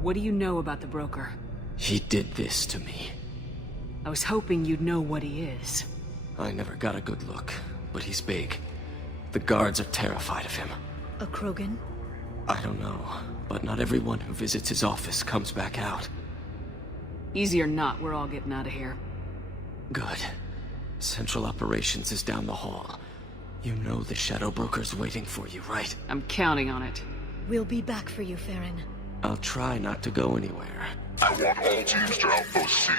What do you know about the broker? He did this to me. I was hoping you'd know what he is. I never got a good look, but he's big. The guards are terrified of him. A Krogan? I don't know, but not everyone who visits his office comes back out. Easy or not, we're all getting out of here. Good. Central Operations is down the hall. You know the Shadow Broker's waiting for you, right? I'm counting on it. We'll be back for you, Farron. I'll try not to go anywhere. I want all teams to Outpost C.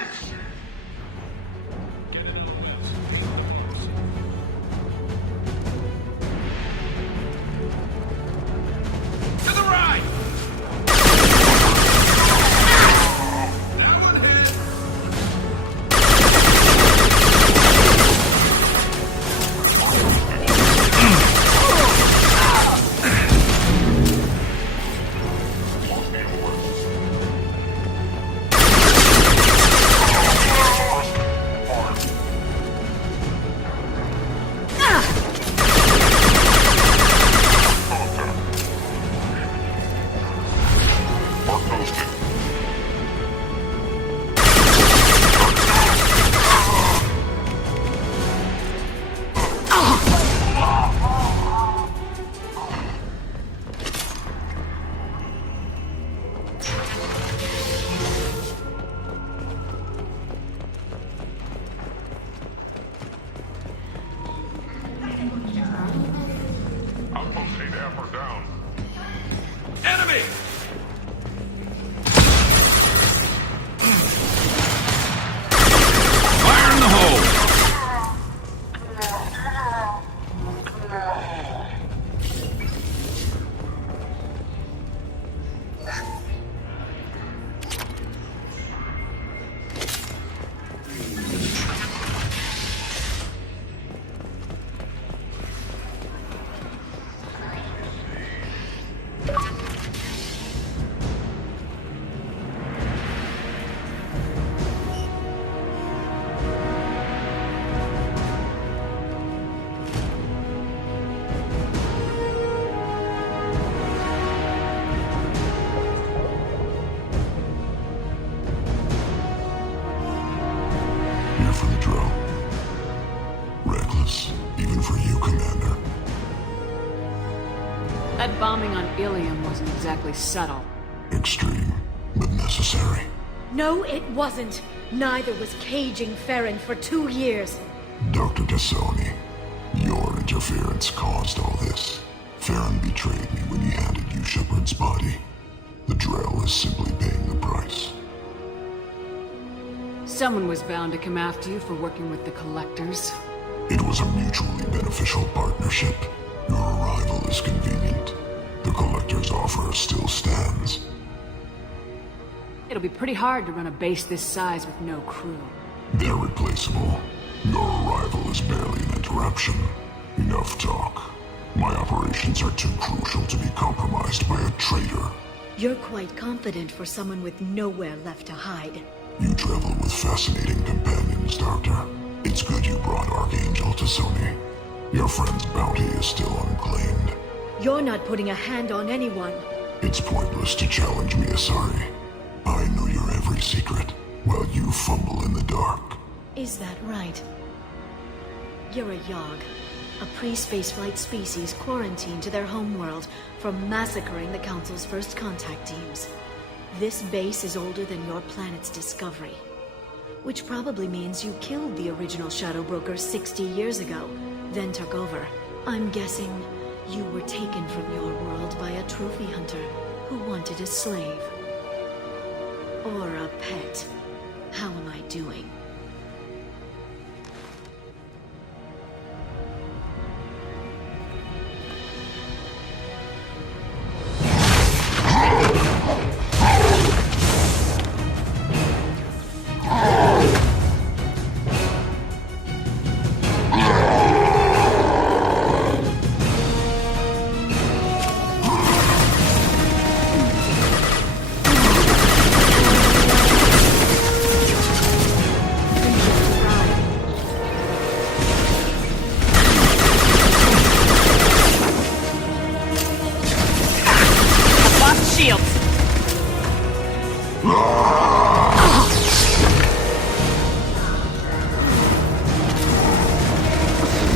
To the right! Outpost C to F or down. Enemy! Fire in the hole! Here for the drill. Reckless, even for you, Commander. That bombing on Ilium wasn't exactly subtle. Extreme, but necessary. No, it wasn't. Neither was caging Farron for 2 years. Dr. Tassoni, your interference caused all this. Farron betrayed me when he handed you Shepard's body. The drill is simply paying the price. Someone was bound to come after you for working with the Collectors. It was a mutually beneficial partnership. Your arrival is convenient. The Collector's offer still stands. It'll be pretty hard to run a base this size with no crew. They're replaceable. Your arrival is barely an interruption. Enough talk. My operations are too crucial to be compromised by a traitor. You're quite confident for someone with nowhere left to hide. You travel with fascinating companions, Doctor. It's good you brought Archangel Tassoni. Your friend's bounty is still unclaimed. You're not putting a hand on anyone. It's pointless to challenge me, Asari. I know your every secret, while you fumble in the dark. Is that right? You're a Yogg, a pre-spaceflight species quarantined to their homeworld from massacring the Council's first contact teams. This base is older than your planet's discovery, which probably means you killed the original Shadow Broker 60 years ago, then took over. I'm guessing you were taken from your world by a trophy hunter who wanted a slave. Or a pet. How am I doing?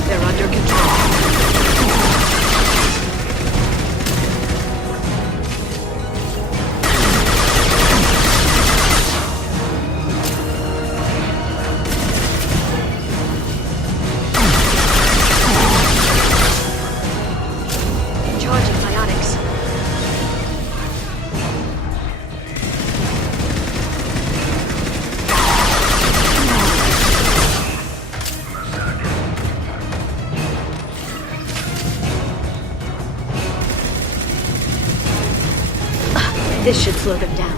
They're under control. Charging biotics. This should slow them down.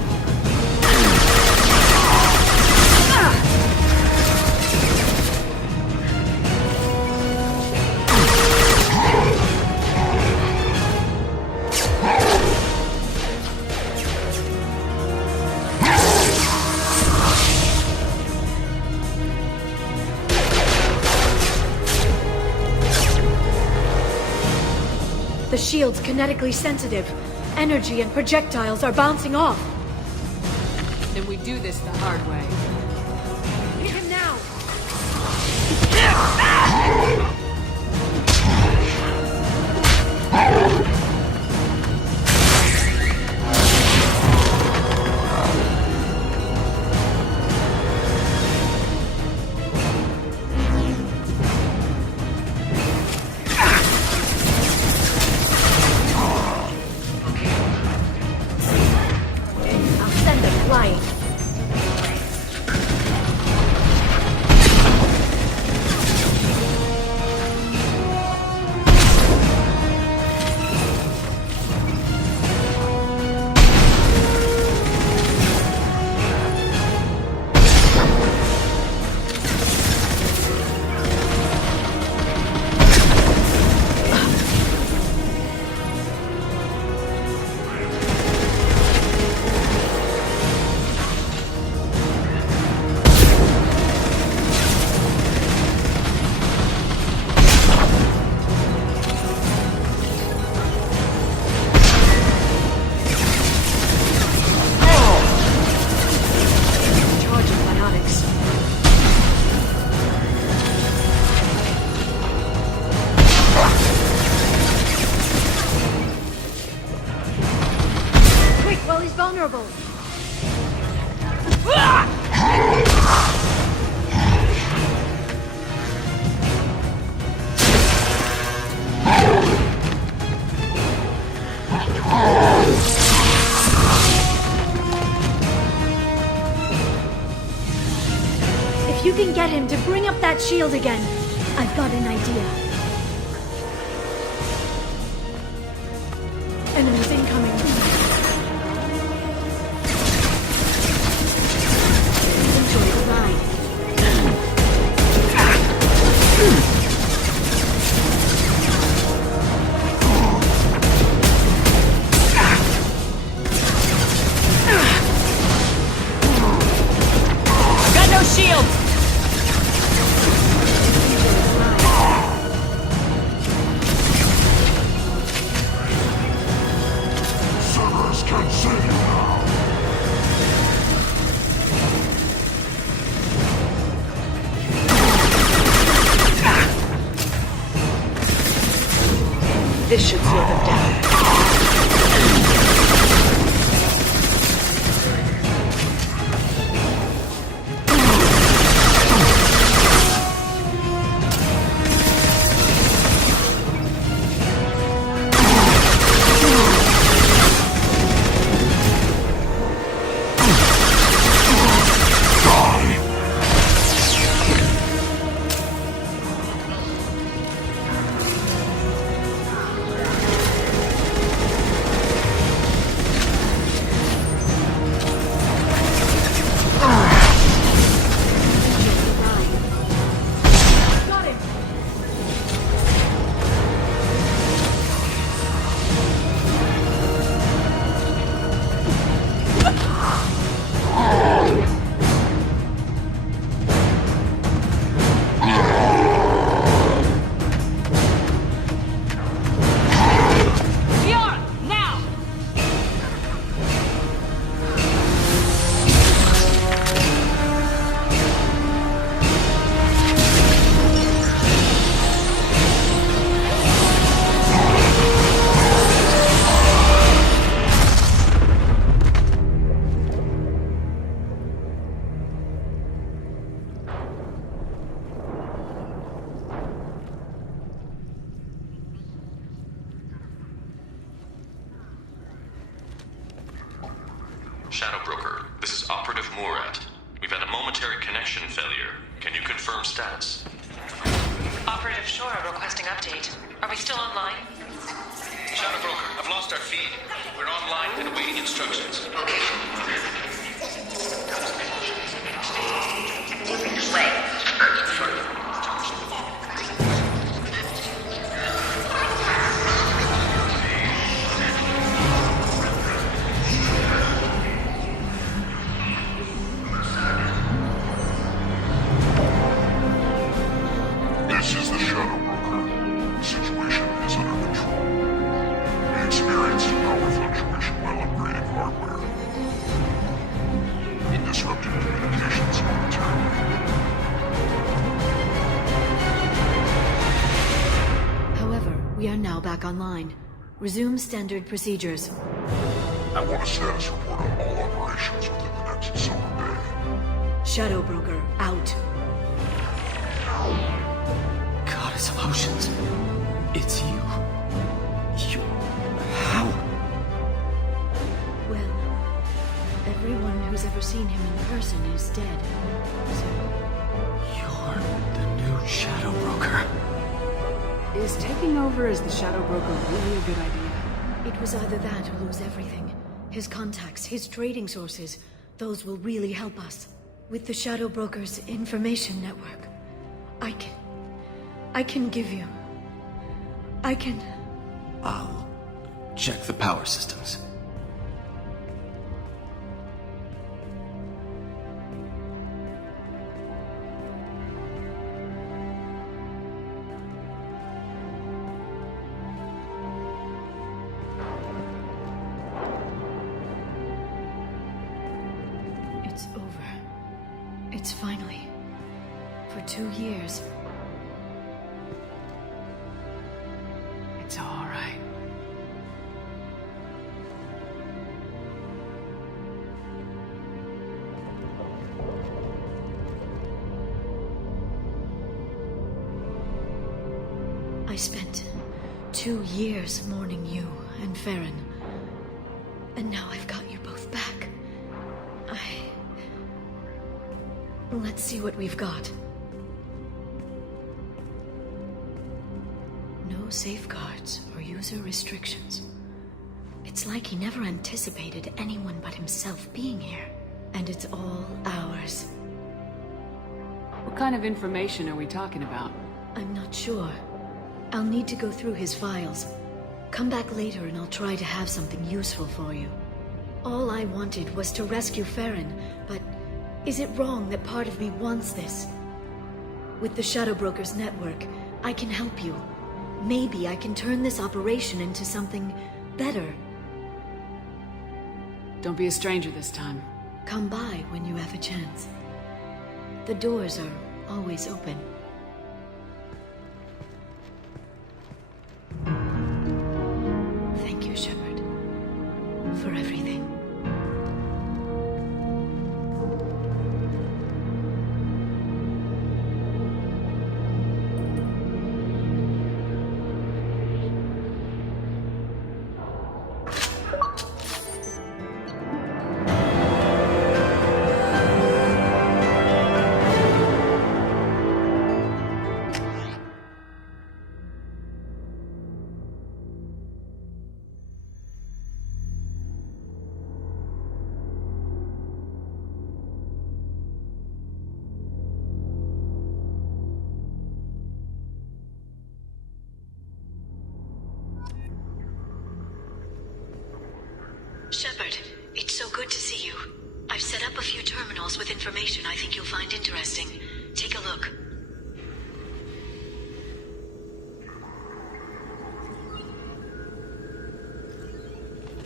The shield's kinetically sensitive. Energy and projectiles are bouncing off. Then we do this the hard way. Hit him now! I'll send them flying. Charging biotics. Quick, while he's vulnerable. If you can get him to bring up that shield again, I've got an idea. Enemies incoming. Enjoy the ride. Got no shields! Servers can see you now. This should slow them down. is Operative Murat. We've had a momentary connection failure. Can you confirm status? Operative Shora requesting update. Are we still online? Shadow Broker, I've lost our feed. We're online and awaiting instructions. Moving this way. Urgent further. This is the Shadow Broker. The situation is under control. We experienced a power fluctuation while upgrading hardware. It disrupted communications momentarily. However, we are now back online. Resume standard procedures. I want a status report on all operations within the next summer day. Shadow Broker, out. Goddess of Oceans. It's you. You... How? Well, everyone who's ever seen him in person is dead. So, You're the new Shadow Broker. Is taking over as the Shadow Broker really a good idea? it was either that or lose everything. His contacts, his trading sources, those will really help us. With the Shadow Broker's information network, I can give you... I'll check the power systems. It's over. It's finally... For 2 years. It's all right. I spent 2 years mourning you and Farron. And now I've got you both back. Let's see what we've got. No safeguards or user restrictions. It's like he never anticipated anyone but himself being here. And it's all ours. What kind of information are we talking about? I'm not sure. I'll need to go through his files. Come back later and I'll try to have something useful for you. All I wanted was to rescue Farron, but is it wrong that part of me wants this? With the Shadow Broker's network, I can help you. Maybe I can turn this operation into something better. Don't be a stranger this time. Come by when you have a chance. The doors are always open. Thank you, Shepard, for everything. Shepard, it's so good to see you. I've set up a few terminals with information I think you'll find interesting. Take a look.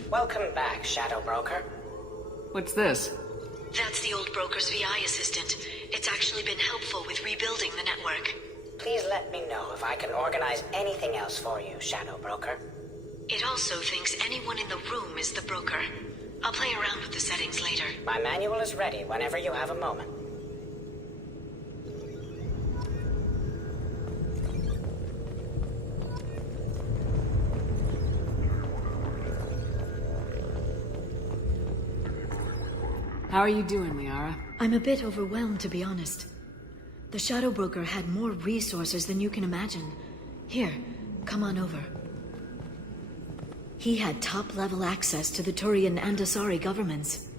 Welcome back, Shadow Broker. What's this? That's the old broker's VI assistant. It's actually been helpful with rebuilding the network. Please let me know if I can organize anything else for you, Shadow Broker. It also thinks anyone in the room is the broker. I'll play around with the settings later. My manual is ready whenever you have a moment. How are you doing, Liara? I'm a bit overwhelmed, to be honest. The Shadow Broker had more resources than you can imagine. Here, come on over. He had top-level access to the Turian and Asari governments.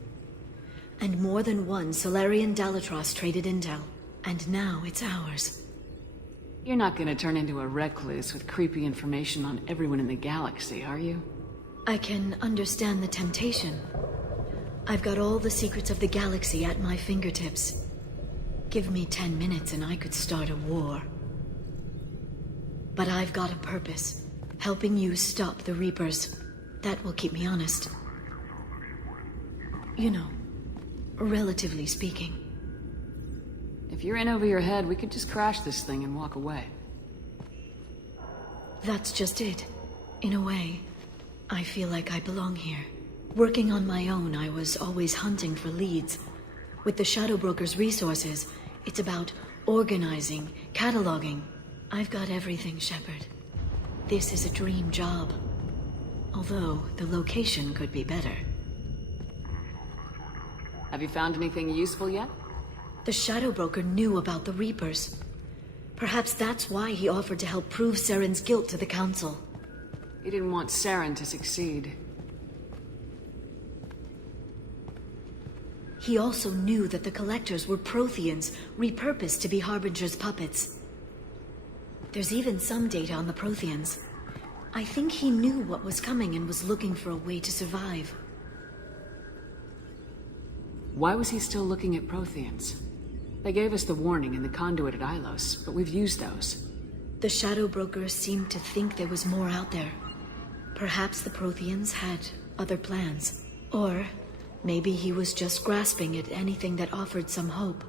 And more than one Solarian Dalatros traded intel. And now it's ours. You're not gonna turn into a recluse with creepy information on everyone in the galaxy, are you? I can understand the temptation. I've got all the secrets of the galaxy at my fingertips. Give me 10 minutes and I could start a war. But I've got a purpose. Helping you stop the Reapers. That will keep me honest. You know, relatively speaking. If you're in over your head, we could just crash this thing and walk away. That's just it. In a way, I feel like I belong here. Working on my own, I was always hunting for leads. With the Shadow Broker's resources, it's about organizing, cataloging. I've got everything, Shepard. This is a dream job. Although, the location could be better. Have you found anything useful yet? The Shadow Broker knew about the Reapers. Perhaps that's why he offered to help prove Saren's guilt to the Council. He didn't want Saren to succeed. He also knew that the Collectors were Protheans, repurposed to be Harbinger's puppets. There's even some data on the Protheans. I think he knew what was coming and was looking for a way to survive. Why was he still looking at Protheans? They gave us the warning in the conduit at Ilos, but we've used those. The Shadow Broker seemed to think there was more out there. Perhaps the Protheans had other plans. Or maybe he was just grasping at anything that offered some hope.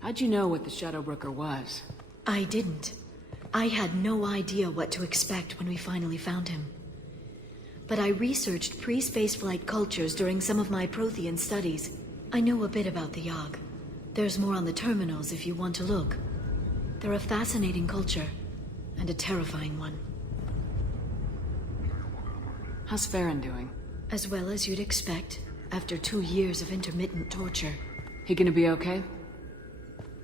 How'd you know what the Shadow Broker was? I didn't. I had no idea what to expect when we finally found him. But I researched pre-spaceflight cultures during some of my Prothean studies. I know a bit about the Yogg. There's more on the terminals if you want to look. They're a fascinating culture, and a terrifying one. How's Farron doing? As well as you'd expect, after 2 years of intermittent torture. He gonna be okay?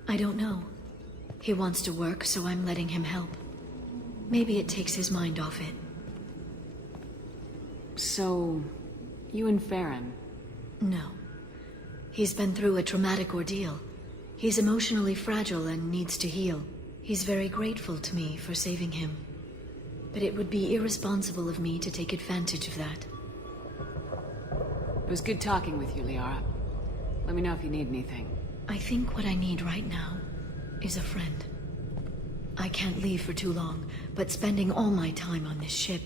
I don't know. He wants to work, so I'm letting him help. Maybe it takes his mind off it. So, you and Farron? No. He's been through a traumatic ordeal. He's emotionally fragile and needs to heal. He's very grateful to me for saving him. But it would be irresponsible of me to take advantage of that. It was good talking with you, Liara. Let me know if you need anything. I think what I need right now is a friend. I can't leave for too long, but spending all my time on this ship.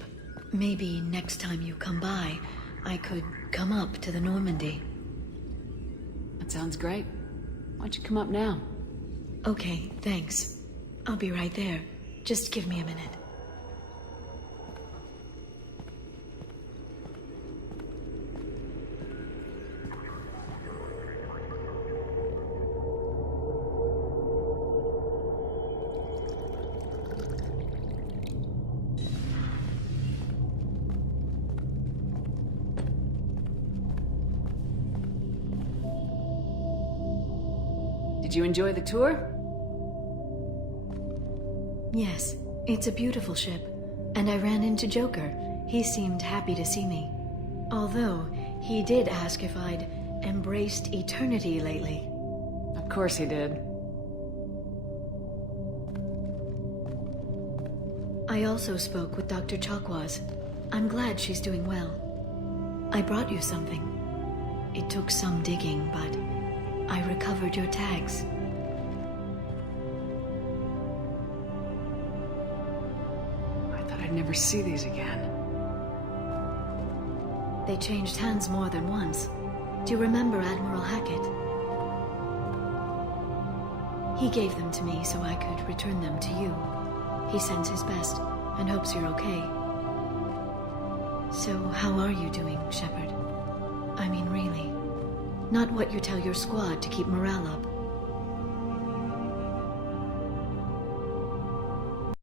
Maybe next time you come by, I could come up to the Normandy. That sounds great. Why don't you come up now? Okay, thanks. I'll be right there. Just give me a minute. Did you enjoy the tour? Yes, it's a beautiful ship. And I ran into Joker. He seemed happy to see me. Although, he did ask if I'd embraced eternity lately. Of course he did. I also spoke with Dr. Chakwas. I'm glad she's doing well. I brought you something. It took some digging, but I recovered your tags. I thought I'd never see these again. They changed hands more than once. Do you remember Admiral Hackett? He gave them to me so I could return them to you. He sends his best and hopes you're okay. So how are you doing, Shepard? I mean, really. Not what you tell your squad to keep morale up.